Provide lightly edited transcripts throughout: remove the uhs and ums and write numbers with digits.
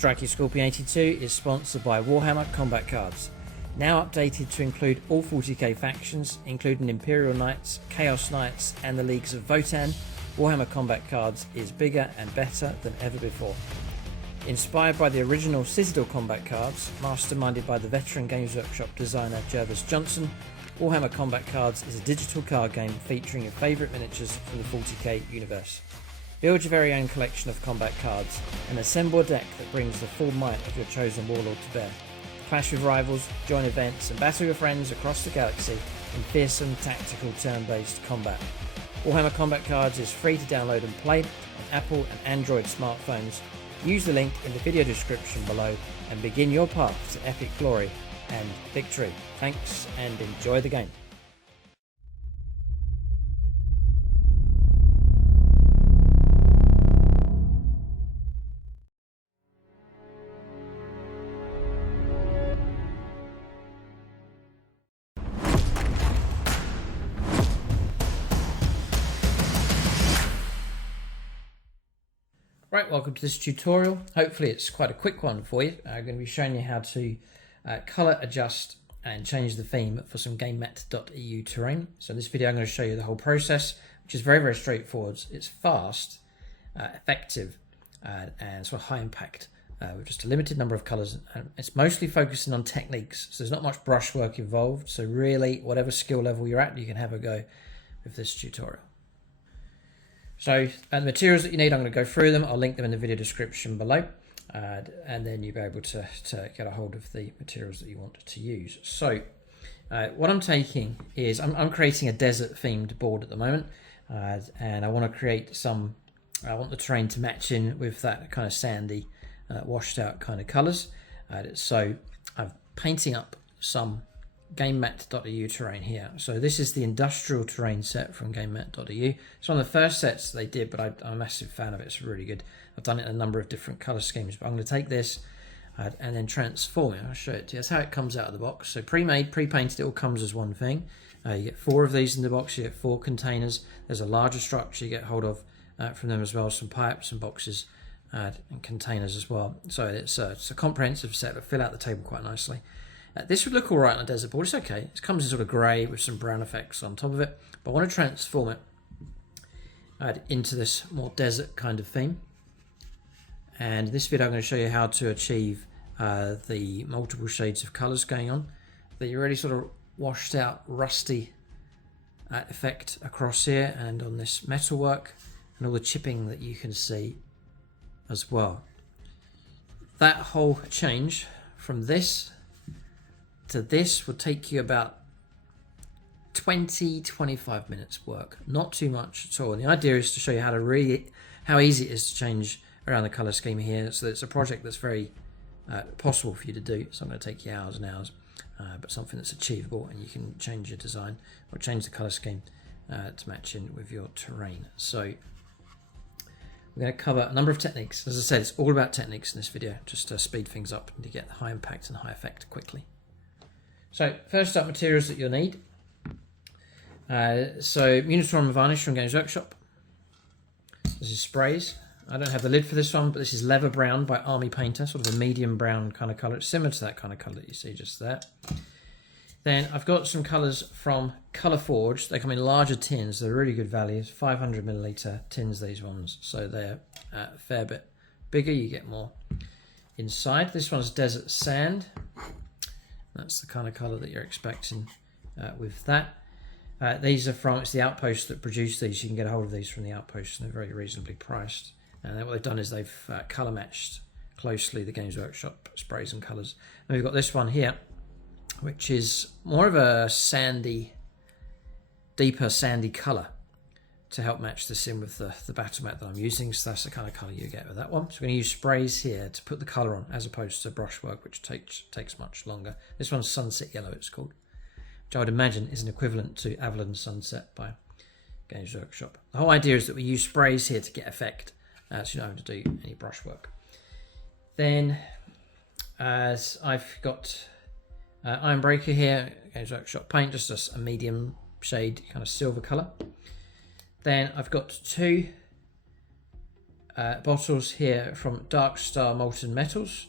Strikey Scorpion 82 is sponsored by Warhammer Combat Cards. Now updated to include all 40k factions, including Imperial Knights, Chaos Knights and the Leagues of Votan, Warhammer Combat Cards is bigger and better than ever before. Inspired by the original Citadel Combat Cards, masterminded by the veteran Games Workshop designer Jervis Johnson, Warhammer Combat Cards is a digital card game featuring your favourite miniatures from the 40k universe. Build your very own collection of combat cards and assemble a deck that brings the full might of your chosen warlord to bear. Clash with rivals, join events and battle your friends across the galaxy in fearsome tactical turn-based combat. Warhammer Combat Cards is free to download and play on Apple and Android smartphones. Use the link in the video description below and begin your path to epic glory and victory. Thanks and enjoy the game. Right, welcome to this tutorial. Hopefully it's quite a quick one for you. I'm going to be showing you how to colour adjust and change the theme for some Gamemat.eu terrain. So in this video I'm going to show you the whole process, which is very, very straightforward. It's fast, effective and sort of high impact with just a limited number of colours. It's mostly focusing on techniques, so there's not much brushwork involved. So really, whatever skill level you're at, you can have a go with this tutorial. So the materials that you need, I'm going to go through them. I'll link them in the video description below. And then you'll be able to get a hold of the materials that you want to use. So what I'm taking is, I'm creating a desert themed board at the moment. And I want to create some, I want the terrain to match in with that kind of sandy, washed out kind of colours. So I'm painting up some Gamemat.eu terrain here. So this is the industrial terrain set from Gamemat.eu. It's one of the first sets they did, but I'm a massive fan of it. It's really good. I've done it in a number of different colour schemes, but I'm going to take this and then transform it. I'll show it to you. That's how it comes out of the box. So pre-made, pre-painted, it all comes as one thing. You get 4 of these in the box. You get 4 containers. There's a larger structure you get hold of from them as well. Some pipes and boxes and containers as well. So it's a comprehensive set that fill out the table quite nicely. This would look alright on a desert board. It's okay. It comes in sort of grey with some brown effects on top of it. But I want to transform it into this more desert kind of theme. And in this video I'm going to show you how to achieve the multiple shades of colours going on. The already sort of washed out rusty effect across here and on this metalwork and all the chipping that you can see as well. That whole change from this to this will take you about 20-25 minutes work, not too much at all. And the idea is to show you how easy it is to change around the color scheme here. So it's a project that's very possible for you to do. It's not going to take you hours and hours, but something that's achievable, and you can change your design or change the color scheme to match in with your terrain. So we're going to cover a number of techniques. As I said, it's all about techniques in this video, just to speed things up and to get high impact and high effect quickly. So first up, materials that you'll need. So Munitorum and Varnish from Games Workshop. This is sprays. I don't have the lid for this one, but this is Leather Brown by Army Painter, sort of a medium brown kind of colour. It's similar to that kind of colour that you see just there. Then I've got some colours from Colour Forge. They come in larger tins. They're really good values. 500ml tins, these ones. So they're a fair bit bigger. You get more inside. This one's Desert Sand. That's the kind of colour that you're expecting with that. These are from, it's the Outpost that produced these. You can get a hold of these from the Outpost, and they're very reasonably priced. And what they've done is they've colour matched closely the Games Workshop sprays and colours. And we've got this one here, which is more of a sandy, deeper sandy colour to help match this in with the battle mat that I'm using. So that's the kind of colour you get with that one. So we're going to use sprays here to put the colour on, as opposed to brushwork, which takes much longer. This one's Sunset Yellow, it's called, which I would imagine is an equivalent to Avalon Sunset by Games Workshop. The whole idea is that we use sprays here to get effect, so you don't have to do any brushwork. Then I've got Ironbreaker here, Games Workshop paint, just a medium shade kind of silver colour. Then I've got 2 bottles here from Darkstar Molten Metals.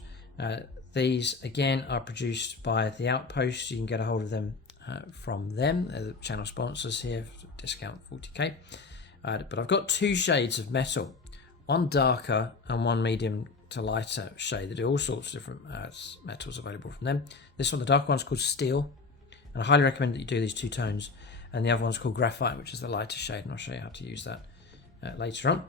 These again are produced by the OUTPOST. You can get a hold of them from them. They're the channel sponsors here, discount 40k. But I've got two shades of metal, one darker and one medium to lighter shade. They do all sorts of different metals available from them. This one, the dark one's called steel, and I highly recommend that you do these two tones. And the other one's called graphite, which is the lighter shade, and I'll show you how to use that later on.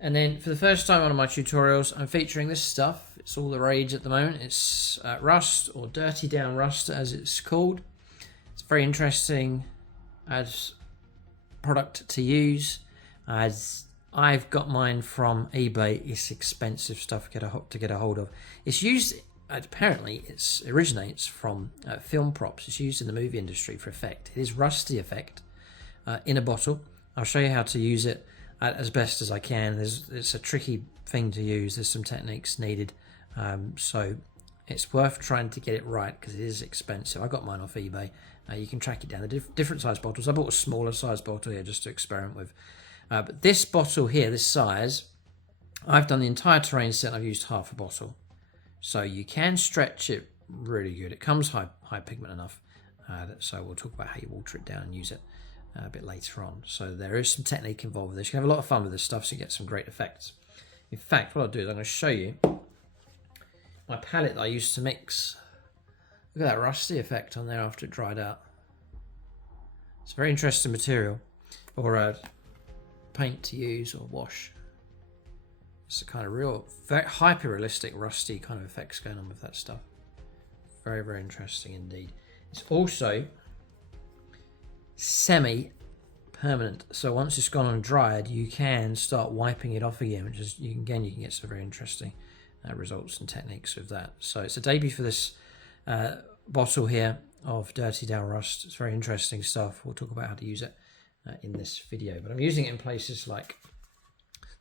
And then for the first time on one of my tutorials, I'm featuring this stuff. It's all the rage at the moment. It's rust, or dirty down rust as it's called. It's very interesting as product to use, as I've got mine from eBay. It's expensive stuff to get a hold of. It's used, apparently it originates from film props. It's used in the movie industry for effect. It is rusty effect in a bottle. I'll show you how to use it as best as I can. It's a tricky thing to use. There's some techniques needed, so it's worth trying to get it right because it is expensive. I got mine off eBay. You can track it down. The different size bottles. I bought a smaller size bottle here just to experiment with. But this bottle here, this size, I've done the entire terrain set. I've used half a bottle, so you can stretch it really good. It comes high pigment enough, so we'll talk about how you water it down and use it a bit later on. So there is some technique involved with this. You can have a lot of fun with this stuff, so you get some great effects. In fact, what I'll do is I'm going to show you my palette that I used to mix. Look at that rusty effect on there after it dried out. It's a very interesting material, or paint to use or wash. It's a kind of real, very hyper-realistic, rusty kind of effects going on with that stuff. Very, very interesting indeed. It's also semi-permanent, so once it's gone and dried, you can start wiping it off again, which is you can get some very interesting results and techniques with that. So it's a debut for this bottle here of Dirty Down Rust. It's very interesting stuff. We'll talk about how to use it in this video, but I'm using it in places like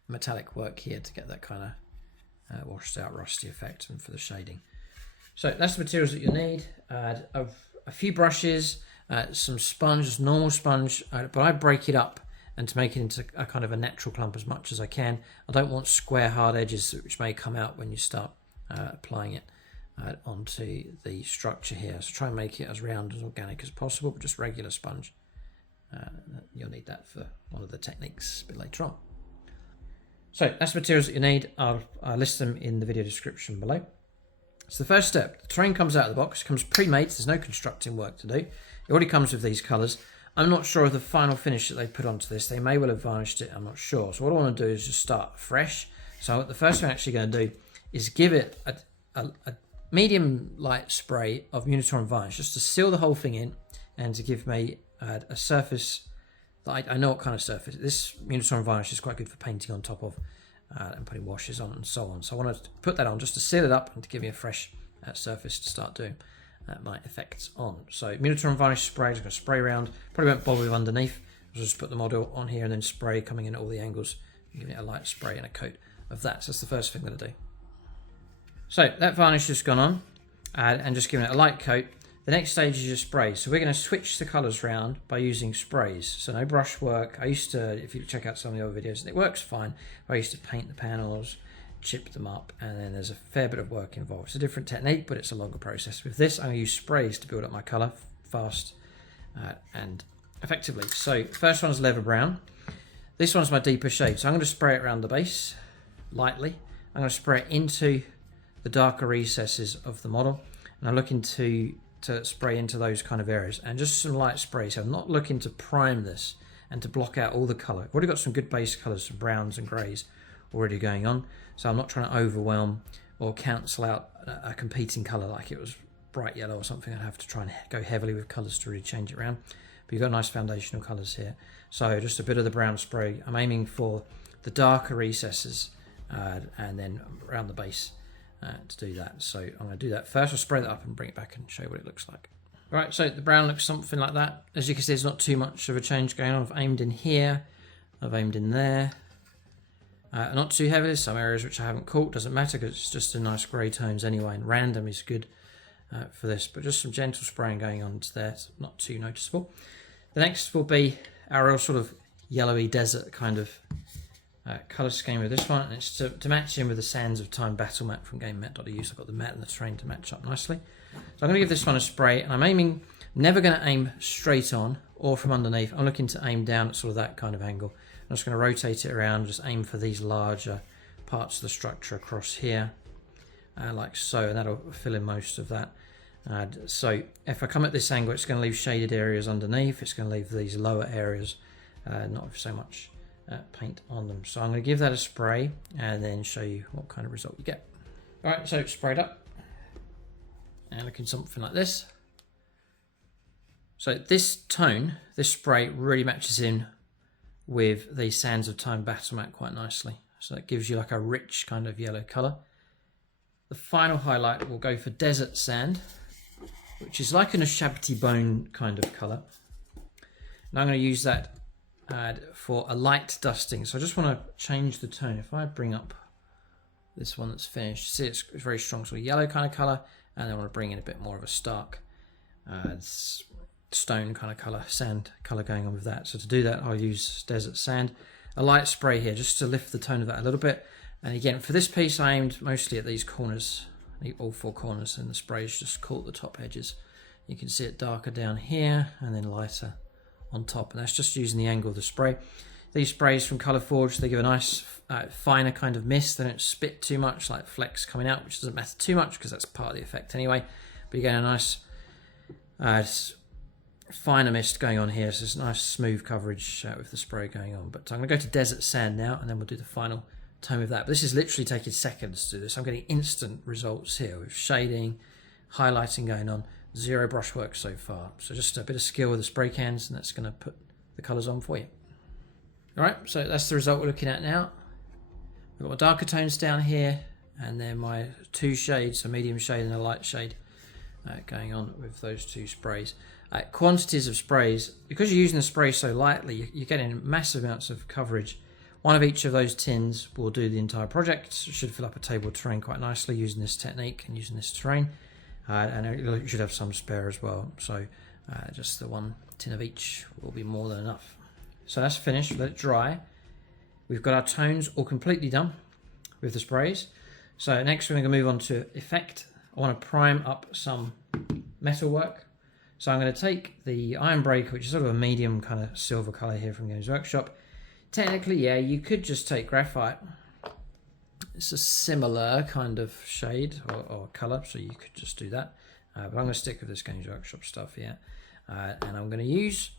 metallic work here to get that kind of washed out rusty effect and for the shading. So that's the materials that you need. A few brushes, some sponge, just normal sponge, but I break it up and to make it into a kind of a natural clump as much as I can. I don't want square hard edges which may come out when you start applying it onto the structure here. So try and make it as round as organic as possible, but just regular sponge. You'll need that for one of the techniques a bit later on. So that's the materials that you need. I'll list them in the video description below. So the first step, the terrain comes out of the box, it comes pre-made, there's no constructing work to do. It already comes with these colours. I'm not sure of the final finish that they put onto this. They may well have varnished it, I'm not sure. So what I want to do is just start fresh. So the first thing I'm actually going to do is give it a medium light spray of Munitorum varnish, just to seal the whole thing in and to give me a surface that I know what kind of surface. This Munitorum varnish is quite good for painting on top of and putting washes on and so on. So I want to put that on just to seal it up and to give me a fresh surface to start doing my effects on. So Munitorum varnish spray, I'm going to spray around. Probably won't bother with underneath. I'll just put the model on here and then spray coming in at all the angles, giving it a light spray and a coat of that. So that's the first thing I'm going to do. So that varnish has gone on and just giving it a light coat. The next stage is your sprays. So we're going to switch the colours around by using sprays. So no brush work. I used to, if you check out some of the other videos, it works fine. I used to paint the panels, chip them up, and then there's a fair bit of work involved. It's a different technique, but it's a longer process. With this, I'm going to use sprays to build up my colour fast and effectively. So first one's leather brown. This one's my deeper shade. So I'm going to spray it around the base lightly. I'm going to spray it into the darker recesses of the model, and I'm looking to spray into those kind of areas, and just some light spray. So I'm not looking to prime this and to block out all the colour. I've already got some good base colours, some browns and greys already going on, so I'm not trying to overwhelm or cancel out a competing colour like it was bright yellow or something. I'd have to try and go heavily with colours to really change it around, but you've got nice foundational colours here. So just a bit of the brown spray. I'm aiming for the darker recesses and then around the base to do that. So I'm going to do that first. I'll spray that up and bring it back and show you what it looks like. Right, so the brown looks something like that. As you can see, there's not too much of a change going on. I've aimed in here, I've aimed in there. Not too heavy. There's some areas which I haven't caught. Doesn't matter because it's just a nice grey tones anyway, and random is good for this. But just some gentle spraying going on to there. It's not too noticeable. The next will be our real sort of yellowy desert kind of colour scheme with this one, and it's to match in with the Sands of Time battle map from Gamemat.eu. So I've got the mat and the terrain to match up nicely. So I'm going to give this one a spray, and I'm never going to aim straight on or from underneath. I'm looking to aim down at sort of that kind of angle. I'm just going to rotate it around, just aim for these larger parts of the structure across here, like so, and that'll fill in most of that. So if I come at this angle, it's going to leave shaded areas underneath. It's going to leave these lower areas not with so much paint on them. So I'm going to give that a spray and then show you what kind of result you get. Alright, so sprayed up and looking something like this. So this tone, this spray really matches in with the Sands of Time battle mat quite nicely. So it gives you like a rich kind of yellow colour. The final highlight will go for Desert Sand, which is like an Ushabti bone kind of colour. And I'm going to use that for a light dusting. So I just want to change the tone. If I bring up this one that's finished, see it's very strong sort of yellow kind of colour, and then I want to bring in a bit more of a stark stone kind of colour, sand colour going on with that. So to do that, I'll use Desert Sand. A light spray here just to lift the tone of that a little bit. And again, for this piece, I aimed mostly at these corners, all four corners, and the sprays just caught the top edges. You can see it darker down here and then lighter on top, and that's just using the angle of the spray. These sprays from Colour Forge, they give a nice finer kind of mist. They don't spit too much like flecks coming out, which doesn't matter too much because that's part of the effect anyway. But you get a nice finer mist going on here, so it's nice smooth coverage with the spray going on. But I'm going to go to Desert Sand now, and then we'll do the final tone of that. But this is literally taking seconds to do this. I'm getting instant results here with shading, highlighting going on. Zero brushwork so far. So just a bit of skill with the spray cans, and that's going to put the colours on for you. Alright, so that's the result we're looking at now. We've got my darker tones down here, and then my two shades, a medium shade and a light shade, going on with those two sprays. Quantities of sprays, because you're using the spray so lightly, you're getting massive amounts of coverage. One of each of those tins will do the entire project. It should fill up a table of terrain quite nicely using this technique and using this terrain. And you should have some spare as well, so just the one tin of each will be more than enough. So that's finished, let it dry. We've got our tones all completely done with the sprays. So next we're going to move on to effect. I want to prime up some metalwork. So I'm going to take the Ironbreaker, which is sort of a medium kind of silver colour here from Games Workshop. Technically, yeah, you could just take Graphite. It's a similar kind of shade or colour, so you could just do that. But I'm going to stick with this Games Workshop stuff here. And I'm going to use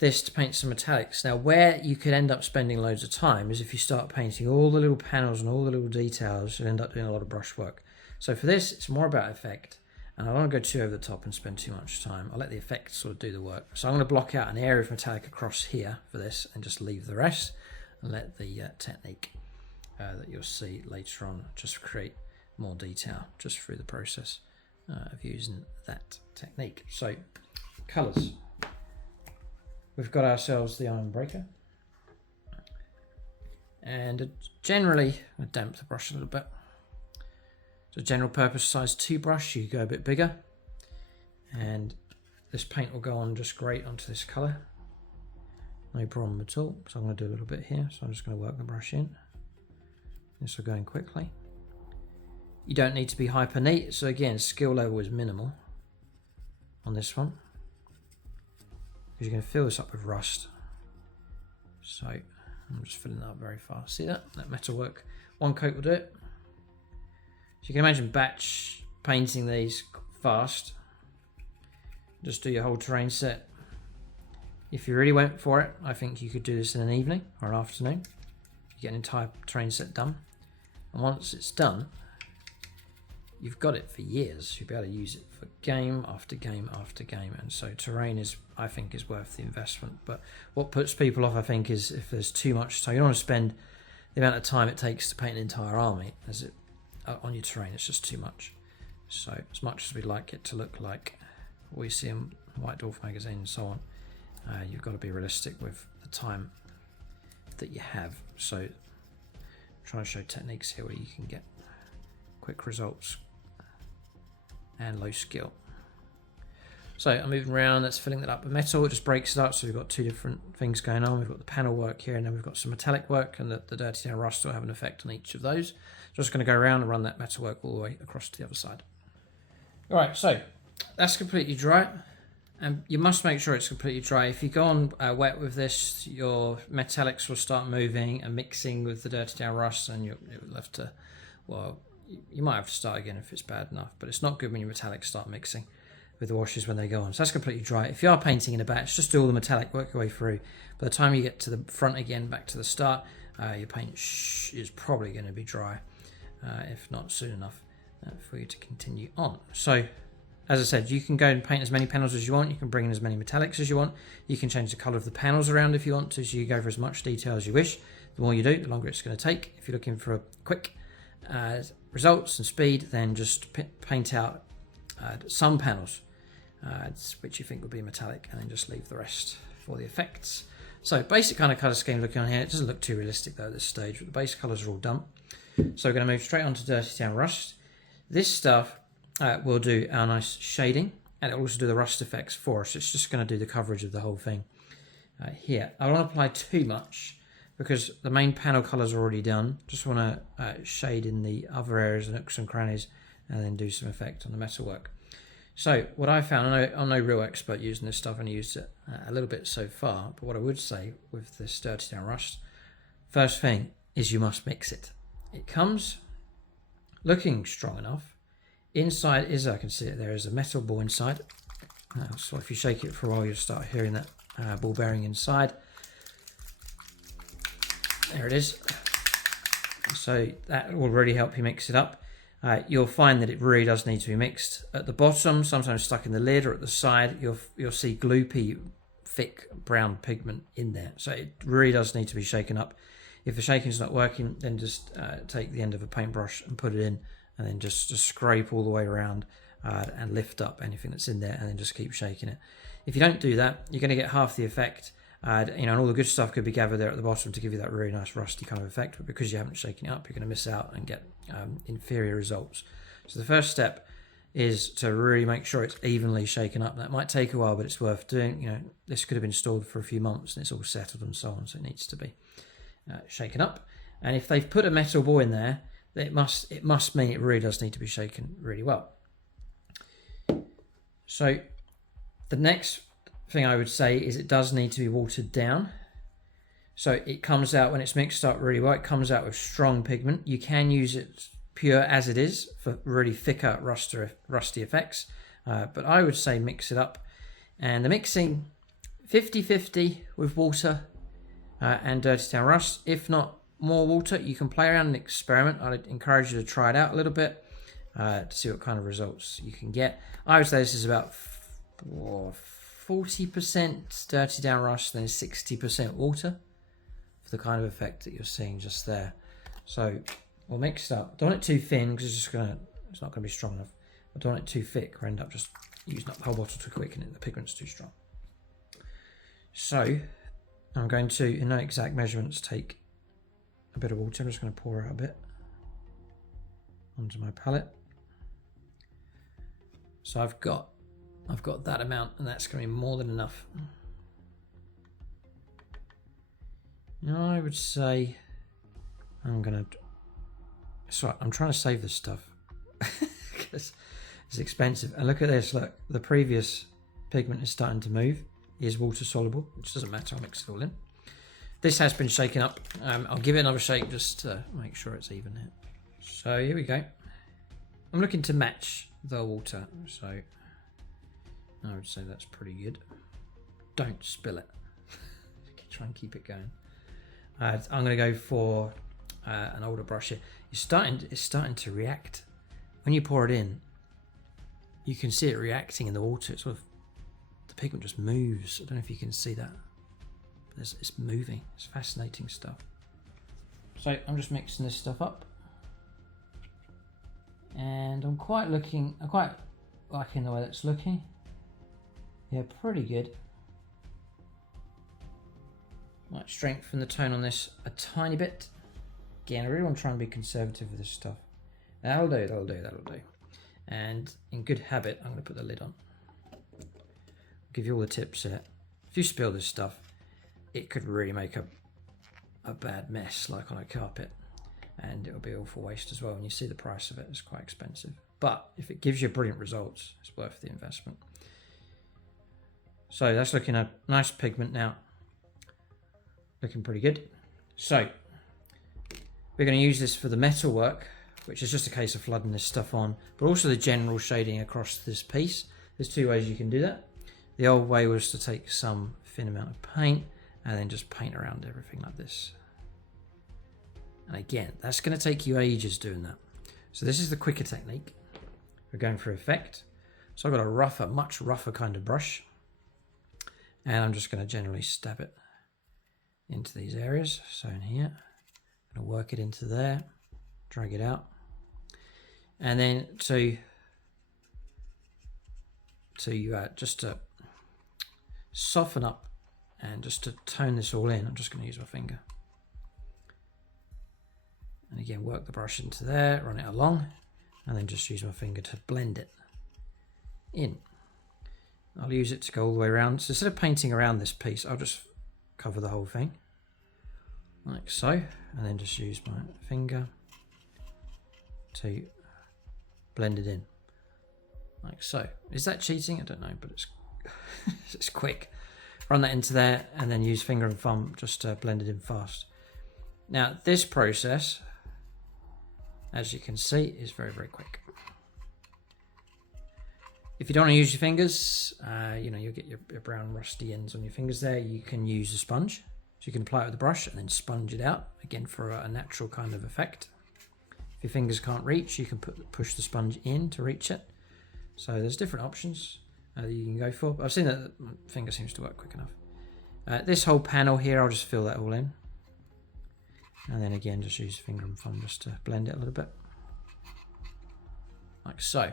this to paint some metallics. Now, where you could end up spending loads of time is if you start painting all the little panels and all the little details, you'll end up doing a lot of brushwork. So for this, it's more about effect. And I don't want to go too over the top and spend too much time. I'll let the effect sort of do the work. So I'm going to block out an area of metallic across here for this and just leave the rest and let the technique that you'll see later on just create more detail just through the process of using that technique. So colours. We've got ourselves the Ironbreaker. And generally, I damp the brush a little bit. So general purpose size 2 brush, you go a bit bigger. And this paint will go on just great onto this colour. No problem at all. So I'm going to do a little bit here. So I'm just going to work the brush in. This will go in quickly. You don't need to be hyper neat. So again, skill level is minimal on this one. Because you're going to fill this up with rust. So I'm just filling that up very fast. See that? That metalwork. One coat will do it. So you can imagine batch painting these fast. Just do your whole terrain set. If you really went for it, I think you could do this in an evening or an afternoon. You get an entire terrain set done. And once it's done, you've got it for years. You'll be able to use it for game after game after game. And so terrain is, I think, is worth the investment. But what puts people off, I think, is if there's too much time. You don't want to spend the amount of time it takes to paint an entire army as it on your terrain. It's just too much. So as much as we'd like it to look like what we see in White Dwarf magazine and so on, you've got to be realistic with the time that you have. So I'm trying to show techniques here where you can get quick results and low skill. So I'm moving around, that's filling that up with metal, it just breaks it up, so we've got two different things going on. We've got the panel work here, and then we've got some metallic work, and the dirty down rust will have an effect on each of those. So I'm just going to go around and run that metal work all the way across to the other side. Alright, so that's completely dry, and you must make sure it's completely dry. If you go on wet with this, your metallics will start moving and mixing with the dirty down rust, and you'll have to, well, you might have to start again if it's bad enough, but it's not good when your metallics start mixing with the washes when they go on. So that's completely dry. If you are painting in a batch, just do all the metallic, work your way through. By the time you get to the front again, back to the start, your paint is probably going to be dry, if not soon enough for you to continue on. So, as I said, you can go and paint as many panels as you want. You can bring in as many metallics as you want. You can change the colour of the panels around if you want to, so you go for as much detail as you wish. The more you do, the longer it's going to take. If you're looking for a quick results and speed, then just paint out some panels which you think would be metallic, and then just leave the rest for the effects. So basic kind of colour scheme looking on here. It doesn't look too realistic though at this stage, but the base colours are all done. So we're going to move straight on to dirty down rust. This stuff will do our nice shading, and it'll also do the rust effects for us. It's just going to do the coverage of the whole thing here. I don't want to apply too much because the main panel colours are already done. Just want to shade in the other areas, nooks and crannies, and then do some effect on the metalwork. So what I found, I'm no real expert using this stuff, and I used it a little bit so far, but what I would say with this dirty down rust, first thing is you must mix it. It comes looking strong enough. Inside is, I can see it there, is a metal ball inside. So if you shake it for a while, you'll start hearing that ball bearing inside. There it is. So that will really help you mix it up. You'll find that it really does need to be mixed. At the bottom, sometimes stuck in the lid, or at the side, you'll see gloopy, thick brown pigment in there. So it really does need to be shaken up. If the shaking's not working, then just take the end of a paintbrush and put it in, and then just scrape all the way around and lift up anything that's in there, and then just keep shaking it. If you don't do that, you're going to get half the effect. And all the good stuff could be gathered there at the bottom to give you that really nice rusty kind of effect, but because you haven't shaken it up, you're going to miss out and get inferior results. So the first step is to really make sure it's evenly shaken up. That might take a while, but it's worth doing. This could have been stored for a few months and it's all settled and so on, so it needs to be shaken up. And if they've put a metal ball in there, it must mean it really does need to be shaken really well. So the next thing I would say is it does need to be watered down. So it comes out, when it's mixed up really well, it comes out with strong pigment. You can use it pure as it is for really thicker rusty effects, but I would say mix it up. And the mixing 50-50 with water and dirty down rust. If not more water, you can play around and experiment. I'd encourage you to try it out a little bit to see what kind of results you can get. I would say this is about 40% dirty down rust, then 60% water for the kind of effect that you're seeing just there. So we'll mix it up. Don't want it too thin because it's not going to be strong enough. I don't want it too thick or end up just using up the whole bottle too quick and the pigment's too strong. So I'm going to, in no exact measurements, take a bit of water. I'm just going to pour out a bit onto my palette. So I've got that amount, and that's going to be more than enough. Now I would say I'm trying to save this stuff because it's expensive. And look at this, look, the previous pigment is starting to move. It is water soluble, which doesn't matter, I'll mix it all in. This has been shaken up. I'll give it another shake just to make sure it's even here. So here we go. I'm looking to match the water, so I would say that's pretty good. Don't spill it. Try and keep it going. I'm going to go for an older brush here. It's starting to react. When you pour it in, you can see it reacting in the water. It's the pigment just moves. I don't know if you can see that. But it's moving. It's fascinating stuff. So I'm just mixing this stuff up. And I'm quite liking the way that's looking. Yeah, pretty good. Might strengthen the tone on this a tiny bit. Again, I really want to try and be conservative with this stuff. That'll do. And in good habit, I'm going to put the lid on. give you all the tips here. If you spill this stuff, it could really make a bad mess, like on a carpet, and it'll be all for waste as well. And you see the price of it, it's quite expensive. But if it gives you brilliant results, it's worth the investment. So that's looking a nice pigment now. Looking pretty good. So we're going to use this for the metal work, which is just a case of flooding this stuff on, but also the general shading across this piece. There's two ways you can do that. The old way was to take some thin amount of paint and then just paint around everything like this. And again, that's going to take you ages doing that. So this is the quicker technique. We're going for effect. So I've got a rougher, much rougher kind of brush. And I'm just going to generally stab it into these areas. So in here, I'm going to work it into there, drag it out. And then just to soften up and just to tone this all in, I'm just going to use my finger. And again, work the brush into there, run it along, and then just use my finger to blend it in. I'll use it to go all the way around. So instead of painting around this piece, I'll just cover the whole thing, like so, and then just use my finger to blend it in, like so. Is that cheating? I don't know, but it's it's quick. Run that into there, and then use finger and thumb just to blend it in fast. Now, this process, as you can see, is very, very quick. If you don't want to use your fingers, you'll get your brown rusty ends on your fingers there. You can use a sponge. So you can apply it with a brush and then sponge it out, again for a natural kind of effect. If your fingers can't reach, you can push the sponge in to reach it. So there's different options that you can go for. But I've seen that my finger seems to work quick enough. This whole panel here, I'll just fill that all in. And then again, just use finger and thumb just to blend it a little bit. Like so.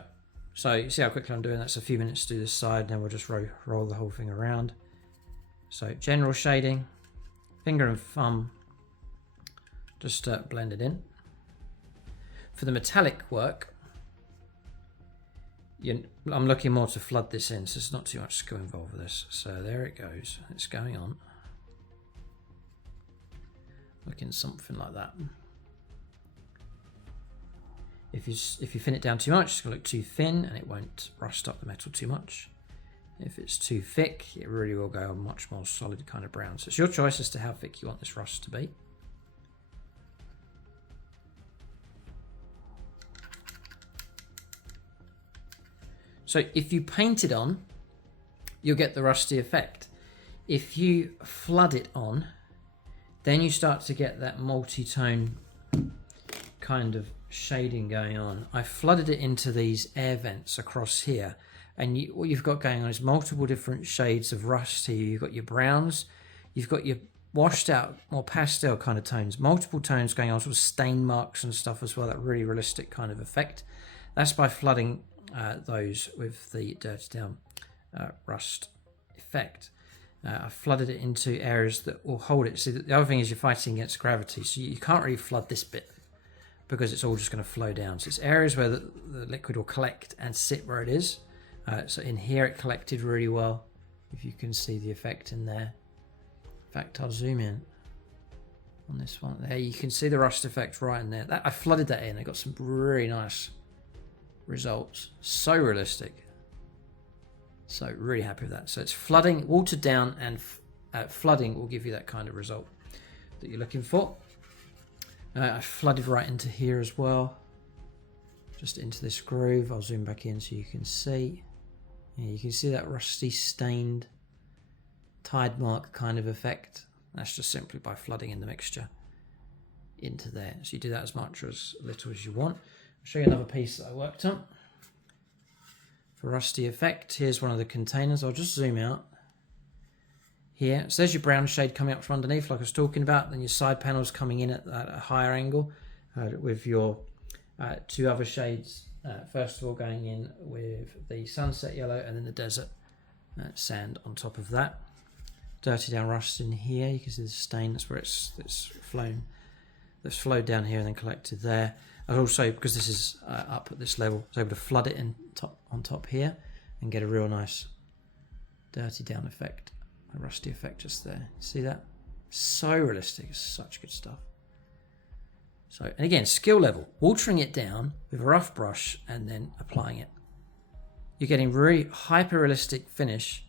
So you see how quickly I'm doing that? It's a few minutes to do this side, then we'll just roll the whole thing around. So general shading, finger and thumb, just blend it in. For the metallic work, I'm looking more to flood this in, so there's not too much skill involved with this. So there it goes, it's going on. Looking something like that. If you thin it down too much, it's going to look too thin and it won't rust up the metal too much. If it's too thick, it really will go a much more solid kind of brown. So it's your choice as to how thick you want this rust to be. So if you paint it on, you'll get the rusty effect. If you flood it on, then you start to get that multi-tone kind of shading going on. I flooded it into these air vents across here, and what you've got going on is multiple different shades of rust here. You've got your browns, you've got your washed out, more pastel kind of tones, multiple tones going on, sort of stain marks and stuff as well, that really realistic kind of effect. That's by flooding those with the dirty down rust effect. I flooded it into areas that will hold it. See, the other thing is you're fighting against gravity, so you can't really flood this bit because it's all just going to flow down. So it's areas where the liquid will collect and sit where it is. So in here it collected really well, if you can see the effect in there. In fact, I'll zoom in on this one. There you can see the rust effect right in there. I flooded that in. I got some really nice results. So realistic. So really happy with that. So it's flooding, watered down, and flooding will give you that kind of result that you're looking for. I flooded right into here as well, just into this groove. I'll zoom back in so you can see. Yeah, you can see that rusty stained tide mark kind of effect. That's just simply by flooding in the mixture into there. So you do that as much or as little as you want. I'll show you another piece that I worked on. For rusty effect, here's one of the containers. I'll just zoom out here. So there's your brown shade coming up from underneath, like I was talking about. Then your side panels coming in at a higher angle with your two other shades. First of all, going in with the sunset yellow and then the desert sand on top of that. Dirty down rust in here. You can see the stain. That's where it's flown. That's flowed down here and then collected there. And also, because this is up at this level, I was able to flood it on top here and get a real nice dirty down effect, a rusty effect just there. See that? So realistic. It's such good stuff. So, and again, skill level, watering it down with a rough brush and then applying it. You're getting really hyper realistic finish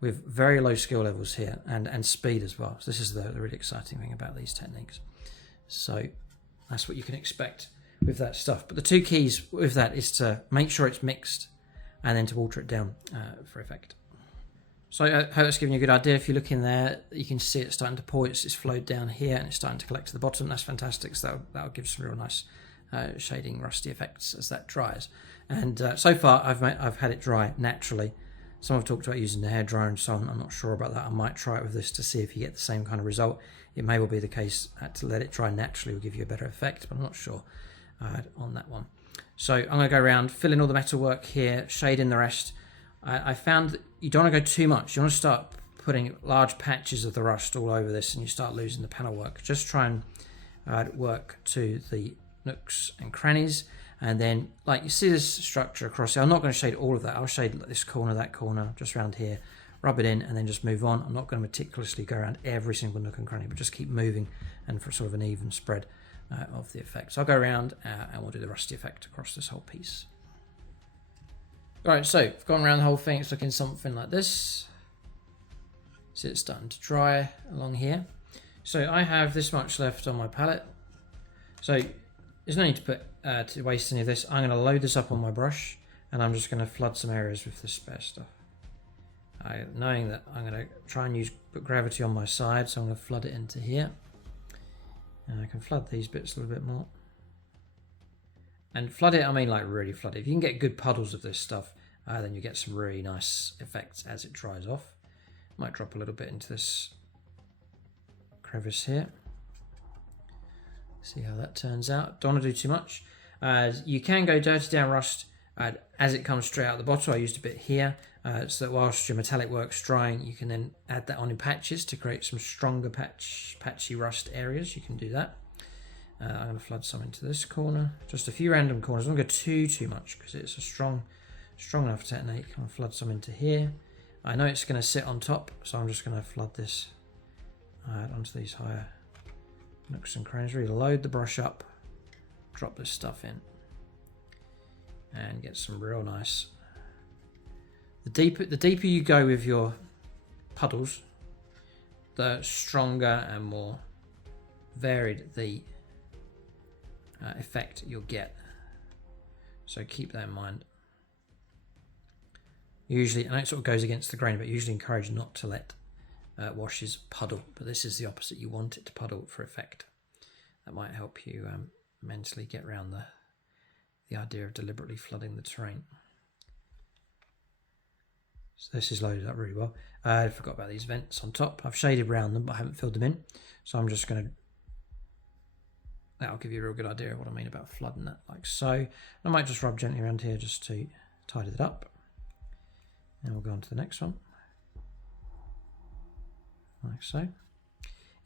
with very low skill levels here, and speed as well. So this is the really exciting thing about these techniques. So that's what you can expect with that stuff. But the two keys with that is to make sure it's mixed and then to water it down for effect. So I hope that's giving you a good idea. If you look in there, you can see it starting to pour. It's flowed down here and it's starting to collect to the bottom. That's fantastic. So that'll give some real nice shading rusty effects as that dries. And so far I've had it dry naturally. Some have talked about using the hairdryer and so on. I'm not sure about that. I might try it with this to see if you get the same kind of result. It may well be the case to let it dry naturally will give you a better effect, but I'm not sure on that one. So I'm going to go around, fill in all the metal work here, shade in the rest. I found that you don't want to go too much. You want to start putting large patches of the rust all over this and you start losing the panel work. Just try and work to the nooks and crannies. And then, like, you see this structure across here. I'm not going to shade all of that. I'll shade this corner, that corner, just around here. Rub it in and then just move on. I'm not going to meticulously go around every single nook and cranny, but just keep moving and for sort of an even spread of the effect. So I'll go around and we'll do the rusty effect across this whole piece. Right, so I've gone around the whole thing. It's looking something like this. See, it's starting to dry along here. So I have this much left on my palette. So there's no need to put to waste any of this. I'm going to load this up on my brush and I'm just going to flood some areas with the spare stuff. Knowing that I'm going to try and put gravity on my side, so I'm going to flood it into here. And I can flood these bits a little bit more. And flood it, I mean like really flood it. If you can get good puddles of this stuff, then you get some really nice effects as it dries off. Might drop a little bit into this crevice here. See how that turns out. Don't want to do too much. You can go dirty down rust as it comes straight out the bottle. I used a bit here so that whilst your metallic work's drying, you can then add that on in patches to create some stronger patchy rust areas. You can do that. I'm going to flood some into this corner. Just a few random corners. I don't go too much because it's a strong enough technique. I'm going to flood some into here. I know it's going to sit on top, so I'm just going to flood this onto these higher nooks and crannies. Really load the brush up, drop this stuff in, and get some real nice. The deeper you go with your puddles, the stronger and more varied the effect you'll get. So keep that in mind. Usually, I know it sort of goes against the grain, but usually encourage not to let washes puddle. But this is the opposite. You want it to puddle for effect. That might help you mentally get around the idea of deliberately flooding the terrain. So this is loaded up really well. I forgot about these vents on top. I've shaded around them, but I haven't filled them in. So I'm just going to. That'll give you a real good idea of what I mean about flooding that, like so. I might just rub gently around here just to tidy that up. And we'll go on to the next one. Like so.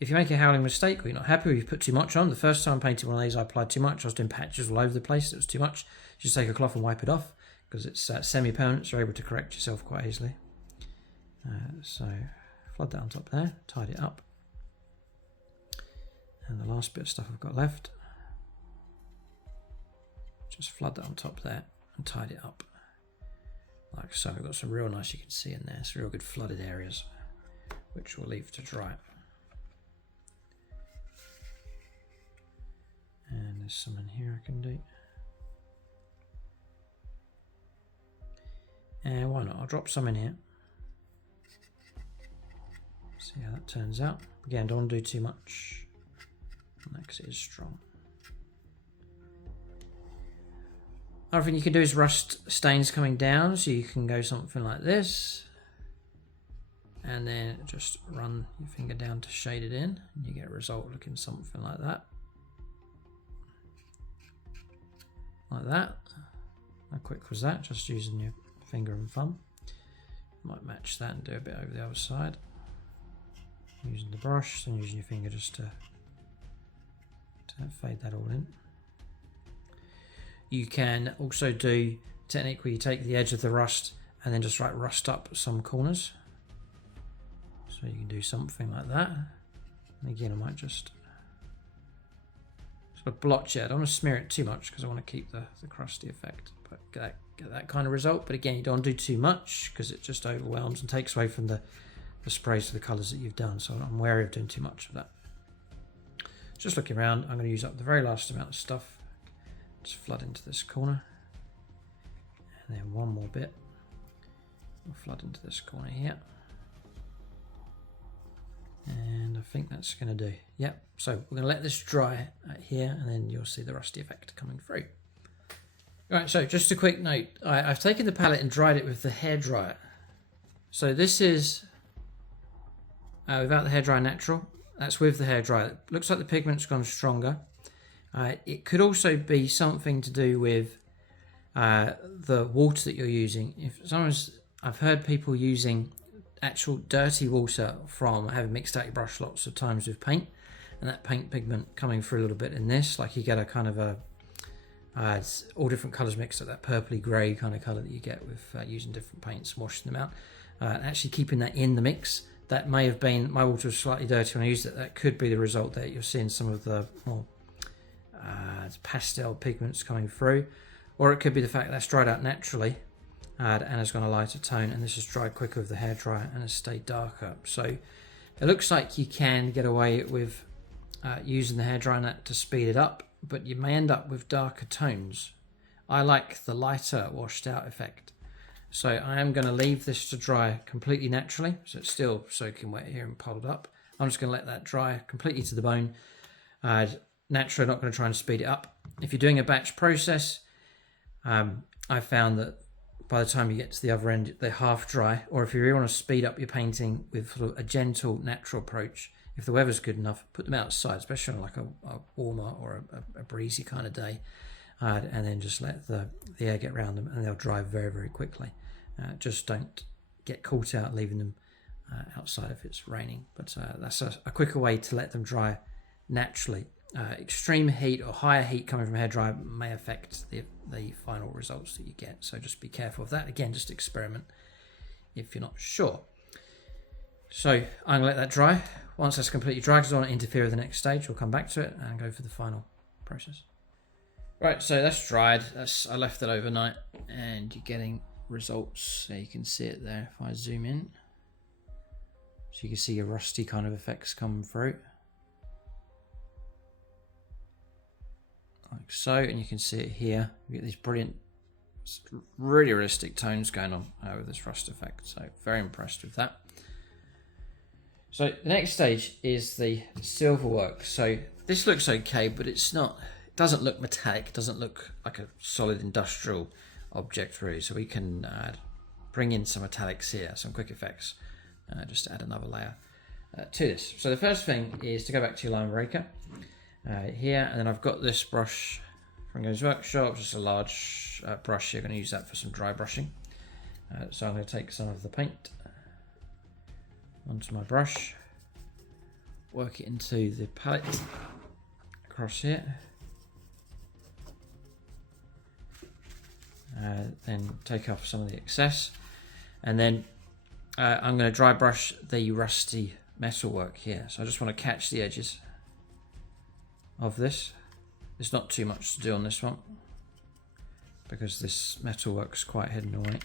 If you make a howling mistake or you're not happy or you've put too much on, the first time I painted one of these I applied too much. I was doing patches all over the place. It was too much. Just take a cloth and wipe it off because it's semi-permanent, so you're able to correct yourself quite easily. So flood that on top there, tidy it up. And the last bit of stuff I've got left, just flood that on top there and tidy it up. Like so, we've got some real nice, you can see in there, some real good flooded areas, which we'll leave to dry. And there's some in here I can do. And why not? I'll drop some in here. See how that turns out. Again, don't want to do too much because it is strong. Other thing you can do is rust stains coming down, so you can go something like this. And then just run your finger down to shade it in, and you get a result looking something like that. Like that. How quick was that? Just using your finger and thumb. Might match that and do a bit over the other side. Using the brush and using your finger just to fade that all in. You can also do a technique where you take the edge of the rust and then just rust up some corners. So you can do something like that. And again, I might just sort of blotch it. I don't want to smear it too much because I want to keep the crusty effect. But get that kind of result. But again, you don't want to do too much because it just overwhelms and takes away from the sprays of the colours that you've done. So I'm wary of doing too much of that. Just looking around, I'm going to use up the very last amount of stuff. Just flood into this corner. And then one more bit. We'll flood into this corner here. And I think that's going to do. Yep. So we're going to let this dry here, and then you'll see the rusty effect coming through. Right, so just a quick note. I've taken the palette and dried it with the hairdryer. So this is without the hairdryer natural. That's with the hairdryer. It looks like the pigment's gone stronger. It could also be something to do with the water that you're using. I've heard people using actual dirty water from having mixed out your brush lots of times with paint, and that paint pigment coming through a little bit in this, like you get a kind of it's all different colours mixed up, that purpley grey kind of colour that you get with using different paints and washing them out. Actually keeping that in the mix, that may have been, my water was slightly dirty when I used it, that could be the result that you're seeing some of the more pastel pigments coming through, or it could be the fact that's dried out naturally and has gone a lighter tone, and this has dried quicker with the hairdryer and has stayed darker. So it looks like you can get away with using the hairdryer to speed it up, but you may end up with darker tones. I like the lighter washed out effect. So I am going to leave this to dry completely naturally, so it's still soaking wet here and puddled up. I'm just going to let that dry completely to the bone. Naturally, I'm not going to try and speed it up. If you're doing a batch process, I found that by the time you get to the other end, they're half dry. Or if you really want to speed up your painting with sort of a gentle, natural approach, if the weather's good enough, put them outside, especially on like a warmer or a breezy kind of day, and then just let the air get around them, and they'll dry very, very quickly. Just don't get caught out leaving them outside if it's raining. But that's a quicker way to let them dry naturally. Extreme heat or higher heat coming from hairdryer may affect the final results that you get, so just be careful of that. Again, just experiment if you're not sure. So I'm going to let that dry. Once that's completely dry, because I don't want to interfere with the next stage, we'll come back to it and go for the final process. Right, so that's dried. I left that overnight, and you're getting results. So you can see it there if I zoom in. So you can see your rusty kind of effects coming through. Like so, and you can see it here. You get these brilliant, really realistic tones going on with this rust effect. So very impressed with that. So the next stage is the silver work. So this looks okay, but it's not. It doesn't look metallic. It doesn't look like a solid industrial object really. So we can bring in some metallics here, some quick effects, just to add another layer to this. So the first thing is to go back to your Ironbreaker. Here, and then I've got this brush from Games Workshop, just a large brush here. I'm going to use that for some dry brushing. So I'm going to take some of the paint onto my brush, work it into the palette across here, then take off some of the excess, and then I'm going to dry brush the rusty metalwork here. So I just want to catch the edges of this. There's not too much to do on this one because this metalwork's quite hidden away.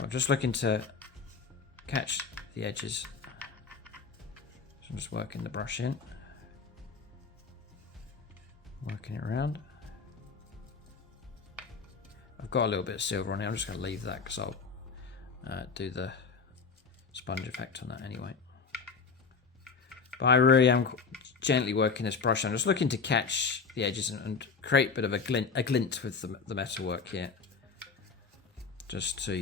I'm just looking to catch the edges. So I'm just working the brush in, working it around. I've got a little bit of silver on it. I'm just going to leave that because I'll do the sponge effect on that anyway. But I really am gently working this brush. I'm just looking to catch the edges and create a bit of a glint with the metalwork here, just to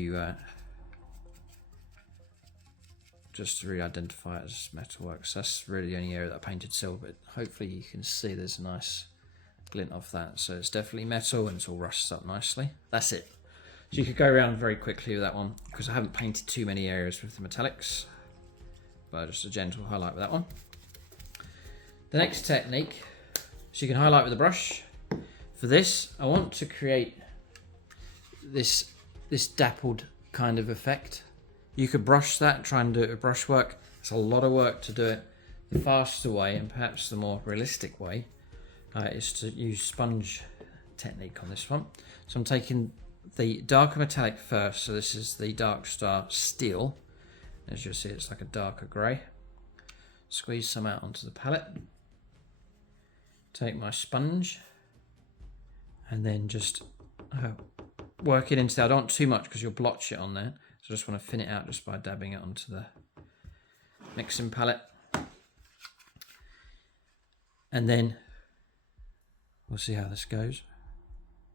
really identify it as metalwork. So that's really the only area that I painted silver, but hopefully you can see there's a nice glint off that. So it's definitely metal and it's all rusted up nicely. That's it. So you could go around very quickly with that one because I haven't painted too many areas with the metallics, but just a gentle highlight with that one. The next technique, so you can highlight with a brush. For this, I want to create this dappled kind of effect. You could brush that, try and do it with brushwork. It's a lot of work to do it. The faster way, and perhaps the more realistic way, is to use sponge technique on this one. So I'm taking the darker metallic first. So this is the Darkstar steel. As you'll see, it's like a darker grey. Squeeze some out onto the palette. Take my sponge and then just work it into there. I don't want too much because you'll blotch it on there. So I just want to thin it out just by dabbing it onto the mixing palette. And then we'll see how this goes.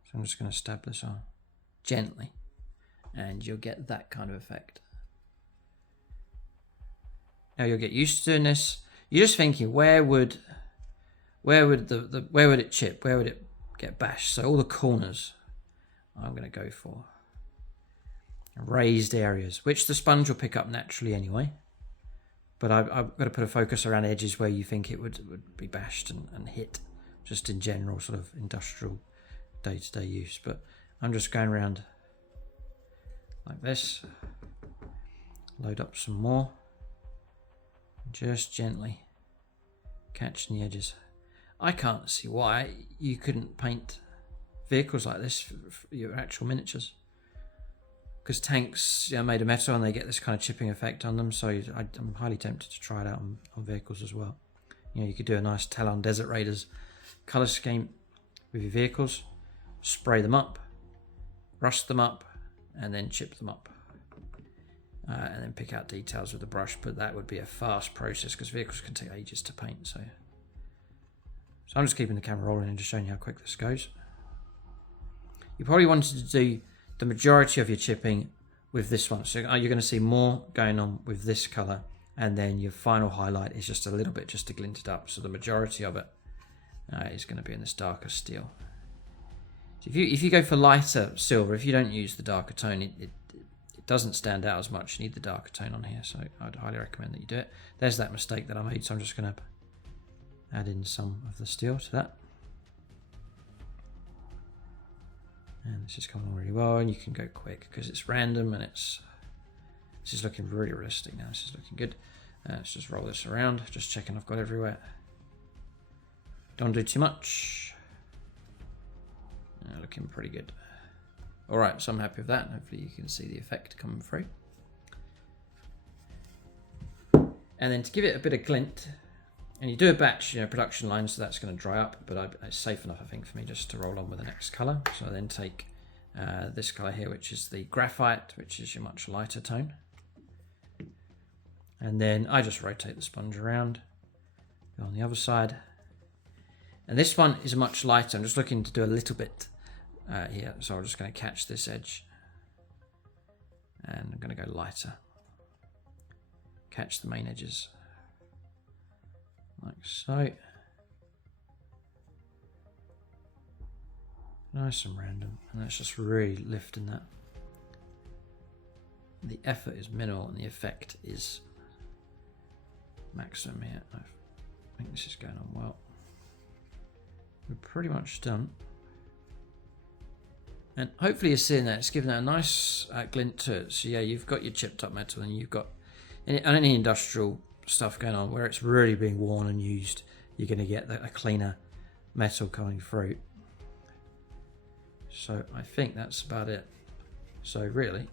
So I'm just going to stab this on gently and you'll get that kind of effect. Now you'll get used to doing this. You're just thinking, where would it chip? Where would it get bashed? So all the corners I'm going to go for raised areas, which the sponge will pick up naturally anyway. But I've got to put a focus around edges where you think it would be bashed and hit, just in general sort of industrial day-to-day use. But I'm just going around like this. Load up some more. Just gently catching the edges. I can't see why you couldn't paint vehicles like this for your actual miniatures. Because tanks, made of metal and they get this kind of chipping effect on them. So I'm highly tempted to try it out on vehicles as well. You could do a nice Talon Desert Raiders colour scheme with your vehicles. Spray them up, rust them up, and then chip them up. And then pick out details with the brush, but that would be a fast process because vehicles can take ages to paint. So I'm just keeping the camera rolling and just showing you how quick this goes. You probably wanted to do the majority of your chipping with this one. So you're going to see more going on with this colour, and then your final highlight is just a little bit just to glint it up. So the majority of it is going to be in this darker steel. So if you go for lighter silver, if you don't use the darker tone, it doesn't stand out as much. You need the darker tone on here, so I'd highly recommend that you do it. There's that mistake that I made, so I'm just going to add in some of the steel to that. And this is coming really well, and you can go quick because it's random and this is looking really realistic now. This is looking good. Let's just roll this around, just checking I've got everywhere. Don't do too much. Looking pretty good. Alright, so I'm happy with that, and hopefully you can see the effect coming through. And then to give it a bit of glint, and you do a batch, production line, so that's going to dry up, but it's safe enough, I think, for me just to roll on with the next colour. So I then take this colour here, which is the Graphite, which is your much lighter tone. And then I just rotate the sponge around, go on the other side. And this one is much lighter. I'm just looking to do a little bit here, so I'm just going to catch this edge. And I'm going to go lighter. Catch the main edges. Like so. Nice and random. And that's just really lifting that. The effort is minimal and the effect is maximum here. I think this is going on well. We're pretty much done. And hopefully you're seeing that. It's giving that a nice glint to it. So yeah, you've got your chipped up metal and you've got any industrial stuff going on where it's really being worn and used, you're going to get a cleaner metal coming through. So I think that's about it. So really,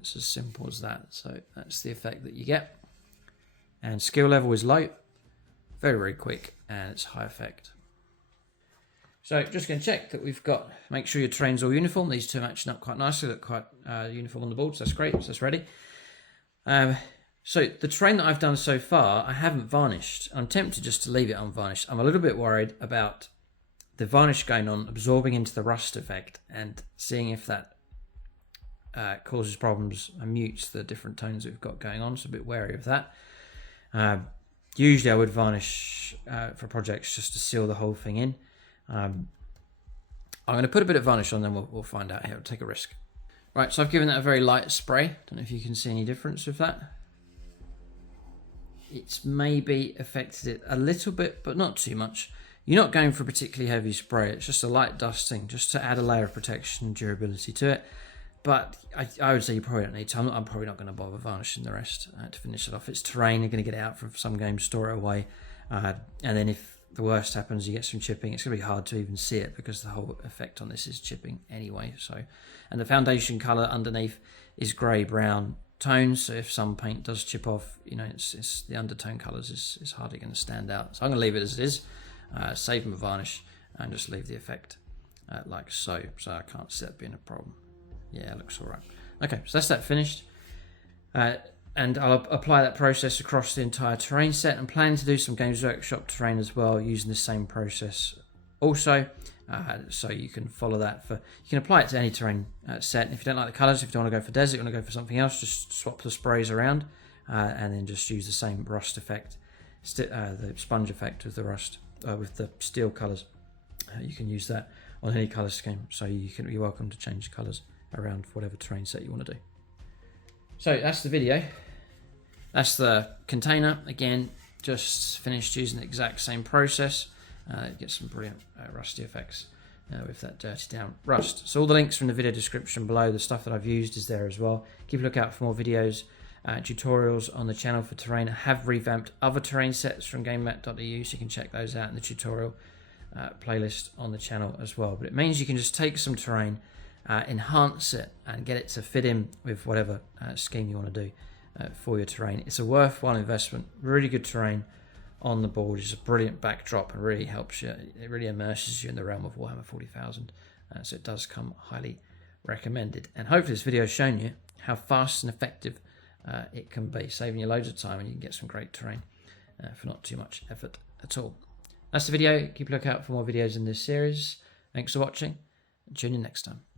it's as simple as that. So that's the effect that you get. And skill level is low, very, very quick, and it's high effect. So just going to check that we've got, make sure your terrain's all uniform. These two are matching up quite nicely, look quite uniform on the board, so that's great, so that's ready. So the terrain that I've done so far, I haven't varnished. I'm tempted just to leave it unvarnished. I'm a little bit worried about the varnish going on, absorbing into the rust effect, and seeing if that causes problems and mutes the different tones we've got going on, so a bit wary of that. Usually I would varnish for projects just to seal the whole thing in. I'm going to put a bit of varnish on, then we'll find out here. We'll take a risk. Right, so I've given that a very light spray. Don't know if you can see any difference with that. It's maybe affected it a little bit, but not too much. You're not going for a particularly heavy spray. It's just a light dusting, just to add a layer of protection and durability to it. but I would say you probably don't need to. I'm probably not going to bother varnishing the rest to finish it off. It's terrain, you're going to get it out from some games, store it away, and then if the worst happens, you get some chipping. It's going to be hard to even see it because the whole effect on this is chipping anyway. So, and the foundation colour underneath is grey-brown tones, so if some paint does chip off, it's the undertone colours is hardly going to stand out. So I'm going to leave it as it is, save my varnish, and just leave the effect like so. So I can't see that being a problem. Yeah, it looks all right. Okay, so that's that finished. And I'll apply that process across the entire terrain set. I'm planning to do some Games Workshop terrain as well using the same process also. So you can follow that. You can apply it to any terrain set. If you don't like the colours, if you don't want to go for desert, you want to go for something else, just swap the sprays around and then just use the same rust effect, the sponge effect with the rust, with the steel colours. You can use that on any colour scheme. So you're welcome to change colours around for whatever terrain set you want to do. So that's the video. That's the container. Again, just finished using the exact same process. Get some brilliant rusty effects with that dirty down rust. So all the links from the video description below, the stuff that I've used is there as well. Keep a lookout for more videos, tutorials on the channel for terrain. I have revamped other terrain sets from Gamemat.eu, so you can check those out in the tutorial playlist on the channel as well. But it means you can just take some terrain, enhance it, and get it to fit in with whatever scheme you want to do for your terrain. It's a worthwhile investment. Really good terrain on the board. It's a brilliant backdrop and really helps you. It really immerses you in the realm of Warhammer 40,000. So it does come highly recommended. And hopefully this video has shown you how fast and effective it can be, saving you loads of time, and you can get some great terrain for not too much effort at all. That's the video. Keep a lookout for more videos in this series. Thanks for watching, and tune in next time.